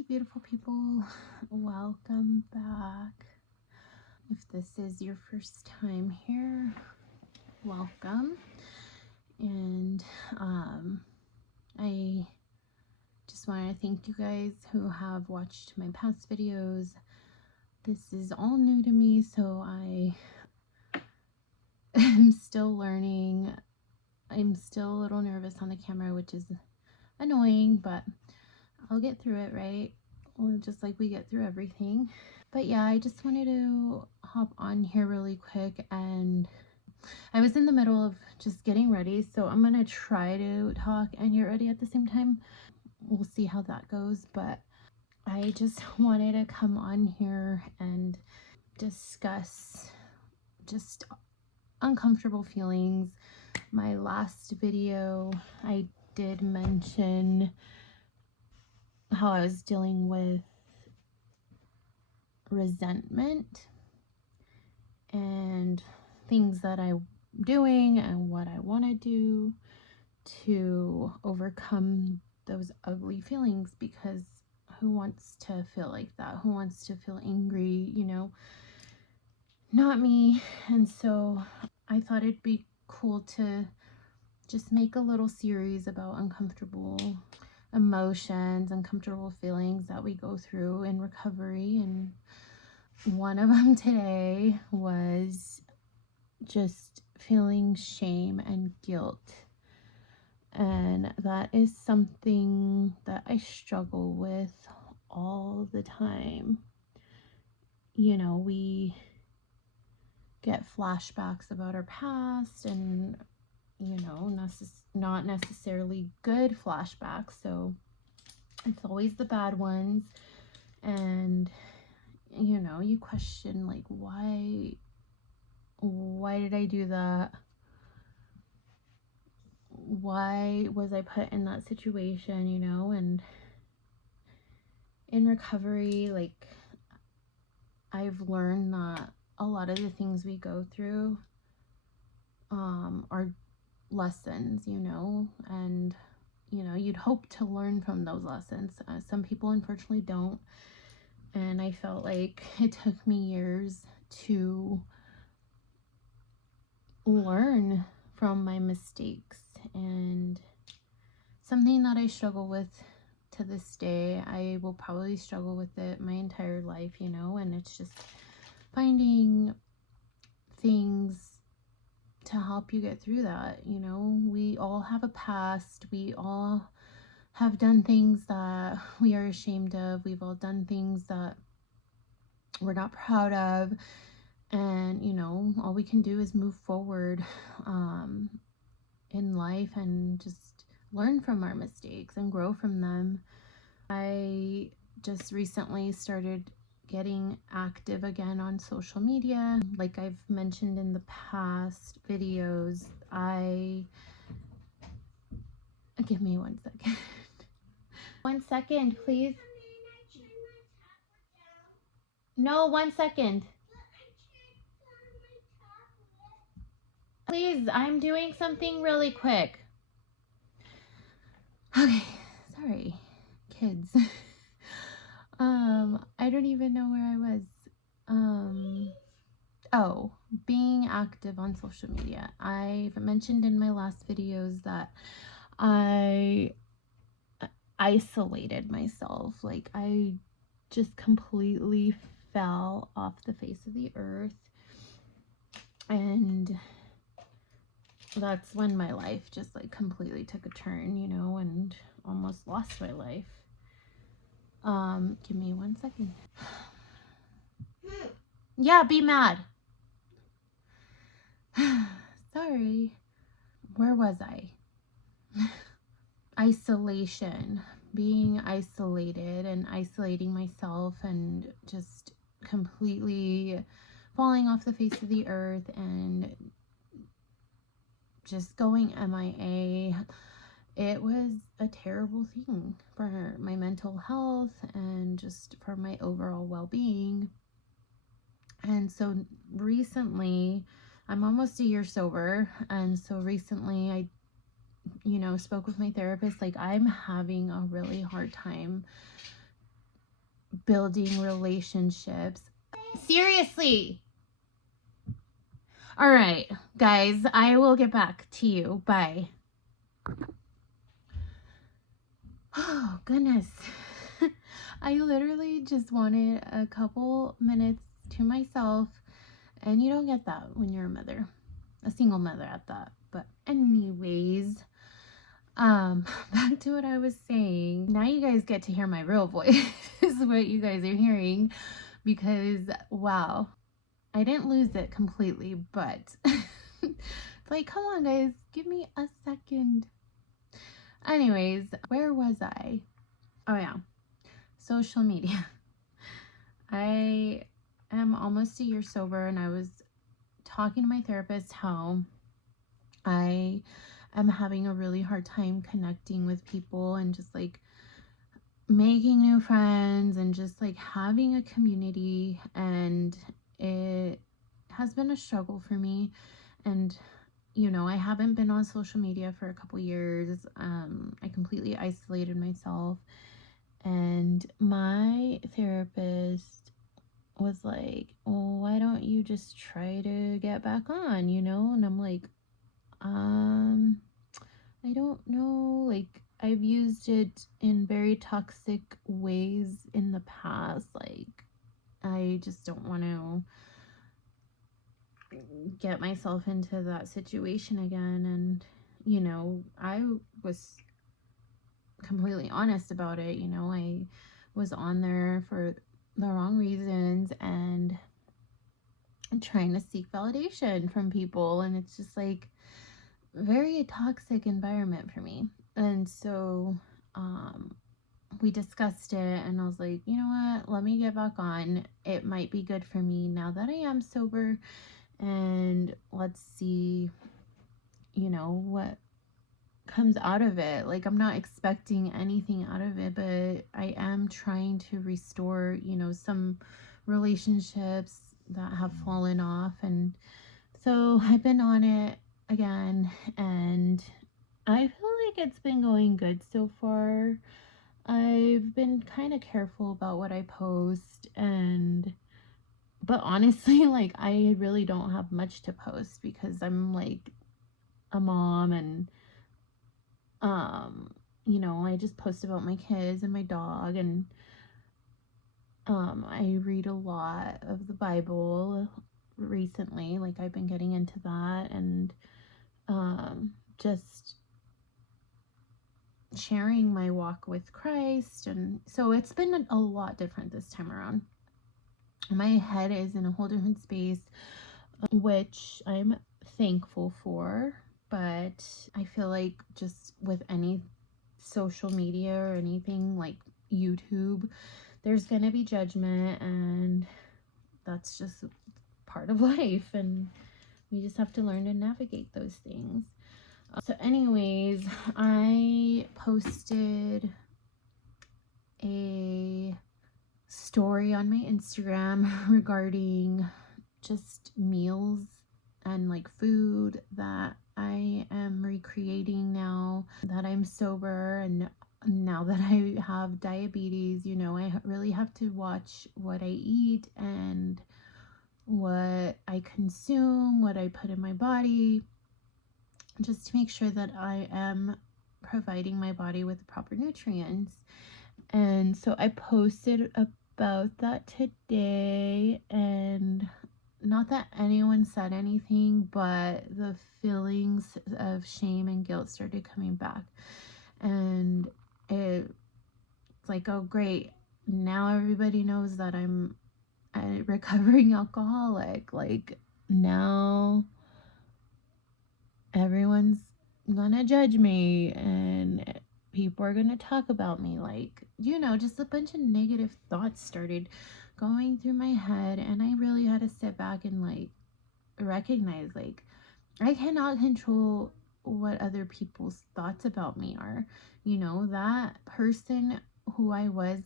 Hey, beautiful people, welcome back. If this is your first time here, welcome. And I just want to thank you guys who have watched my past videos. This is all new to me, so I am still learning. I'm still a little nervous on the camera, which is annoying, but I'll get through it, right? Well, just like we get through everything. But yeah, I just wanted to hop on here really quick, and I was in the middle of just getting ready, so I'm gonna try to talk and get ready at the same time. We'll see how that goes, but I just wanted to come on here and discuss just uncomfortable feelings. My last video, I did mention how I was dealing with resentment and things that I'm doing and what I want to do to overcome those ugly feelings, because who wants to feel like that? Who wants to feel angry, you know? Not me. And so I thought it'd be cool to just make a little series about uncomfortable emotions, uncomfortable feelings that we go through in recovery. And one of them today was just feeling shame and guilt. And that is something that I struggle with all the time. You know, we get flashbacks about our past, and, you know, not necessarily good flashbacks. So it's always the bad ones. And, you know, you question, like, why did I do that? Why was I put in that situation, you know? And in recovery, like, I've learned that a lot of the things we go through are lessons, you know, and, you know, you'd hope to learn from those lessons. Some people unfortunately don't. And I felt like it took me years to learn from my mistakes, and something that I struggle with to this day. I will probably struggle with it my entire life, you know, and it's just finding things to help you get through that. You know, we all have a past. We all have done things that we are ashamed of. We've all done things that we're not proud of. And, you know, all we can do is move forward in life and just learn from our mistakes and grow from them. I just recently started getting active again on social media. Like I've mentioned in the past videos, give me 1 second. 1 second, please. No, 1 second. Please, I'm doing something really quick. Okay, sorry, kids. I don't even know where I was. Oh, being active on social media. I've mentioned in my last videos that I isolated myself. Like, I just completely fell off the face of the earth. And that's when my life just like completely took a turn, you know, and almost lost my life. Give me 1 second. Yeah, be mad. Sorry. Where was I? Isolation. Being isolated and isolating myself and just completely falling off the face of the earth and just going MIA. It was a terrible thing for my mental health and just for my overall well-being. And so recently, I'm almost a year sober, and so recently I, you know, spoke with my therapist. Like, I'm having a really hard time building relationships. Seriously. All right, guys, I will get back to you. Bye. Oh, goodness. I literally just wanted a couple minutes to myself, and you don't get that when you're a mother, a single mother at that. But anyways, back to what I was saying. Now you guys get to hear my real voice, is what you guys are hearing, because wow, I didn't lose it completely, but it's like, come on, guys, give me a second. Anyways, where was I? Oh, yeah, social media. I am almost a year sober, and I was talking to my therapist how I am having a really hard time connecting with people and just like making new friends and just like having a community, and it has been a struggle for me. And I haven't been on social media for a couple years. I completely isolated myself, and my therapist was like, well, why don't you just try to get back on, and I'm like, I don't know, like, I've used it in very toxic ways in the past. Like, I just don't want to get myself into that situation again. And I was completely honest about it. I was on there for the wrong reasons and trying to seek validation from people, and it's just like very toxic environment for me. And so we discussed it, and I was like, you know what, let me get back on. It might be good for me now that I am sober, and let's see what comes out of it. Like, I'm not expecting anything out of it, but I am trying to restore some relationships that have fallen off. And so I've been on it again, and I feel like it's been going good so far. I've been kind of careful about what I post, but honestly, like, I really don't have much to post because I'm like a mom, and I just post about my kids and my dog, and I read a lot of the Bible recently. Like, I've been getting into that, and just sharing my walk with Christ. And so it's been a lot different this time around. My head is in a whole different space, which I'm thankful for. But I feel like just with any social media or anything like YouTube, there's going to be judgment, and that's just part of life, and we just have to learn to navigate those things. So anyways, I posted a story on my Instagram regarding just meals and like food that I am recreating now that I'm sober, and now that I have diabetes. I really have to watch what I eat and what I consume, what I put in my body, just to make sure that I am providing my body with the proper nutrients. And so I posted about that today, and not that anyone said anything, but the feelings of shame and guilt started coming back. And it's like, oh great, now everybody knows that I'm a recovering alcoholic. Like, now everyone's gonna judge me, and people are gonna talk about me. Like, just a bunch of negative thoughts started going through my head, and I really had to sit back and like recognize, like, I cannot control what other people's thoughts about me are. That person who I was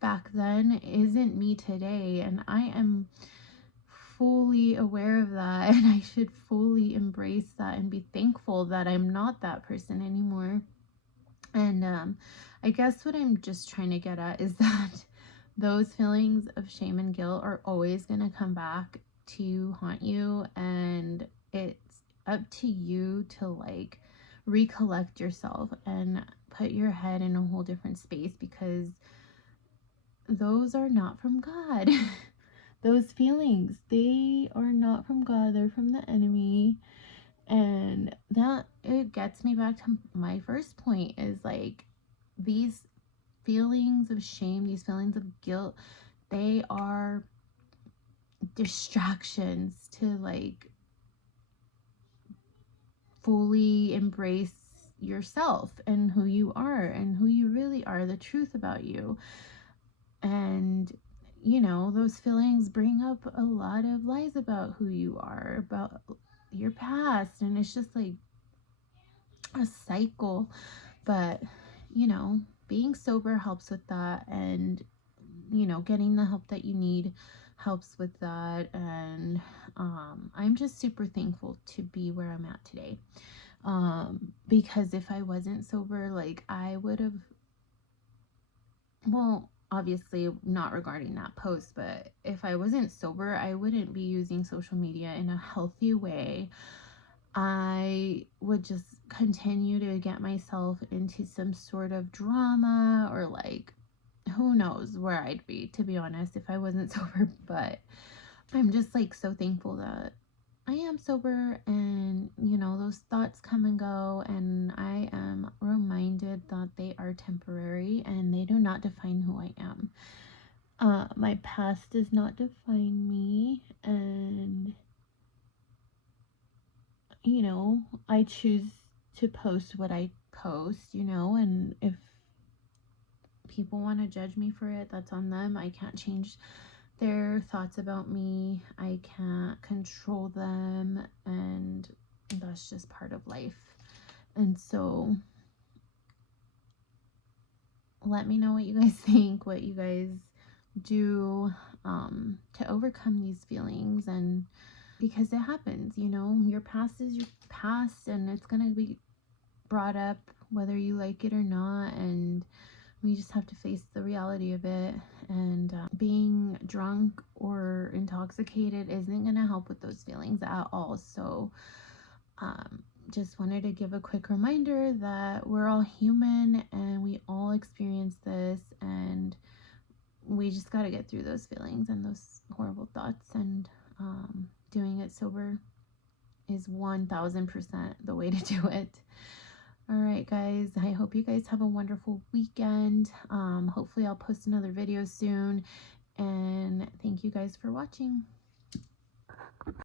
back then isn't me today, and I am fully aware of that, and I should fully embrace that and be thankful that I'm not that person anymore. And I guess what I'm just trying to get at is that those feelings of shame and guilt are always going to come back to haunt you, and it's up to you to like recollect yourself and put your head in a whole different space, because those are not from God. Those feelings, they are not from God, they're from the enemy. And that, it gets me back to my first point, is like these feelings of shame, these feelings of guilt, they are distractions to like fully embrace yourself and who you are and who you really are, the truth about you. And you know, those feelings bring up a lot of lies about who you are, about your past, and it's just like a cycle. But you know, being sober helps with that, and you know, getting the help that you need helps with that. And I'm just super thankful to be where I'm at today, because if I wasn't sober, like I would have, well, obviously not regarding that post, but if I wasn't sober, I wouldn't be using social media in a healthy way. I would just continue to get myself into some sort of drama, or like who knows where I'd be, to be honest, if I wasn't sober. But I'm just like so thankful that I am sober, and you know, those thoughts come and go, and I am reminded that they are temporary and they do not define who I am. My past does not define me, and you know, I choose to post what I post, you know, and if people want to judge me for it, that's on them. I can't change their thoughts about me, I can't control them, and that's just part of life. And so let me know what you guys think, what you guys do to overcome these feelings. And because it happens, you know, your past is your past, and it's going to be brought up whether you like it or not, and we just have to face the reality of it. And being drunk or intoxicated isn't going to help with those feelings at all. So just wanted to give a quick reminder that we're all human and we all experience this, and we just got to get through those feelings and those horrible thoughts. And doing it sober is 1000% the way to do it. All right, guys, I hope you guys have a wonderful weekend. Hopefully I'll post another video soon, and thank you guys for watching.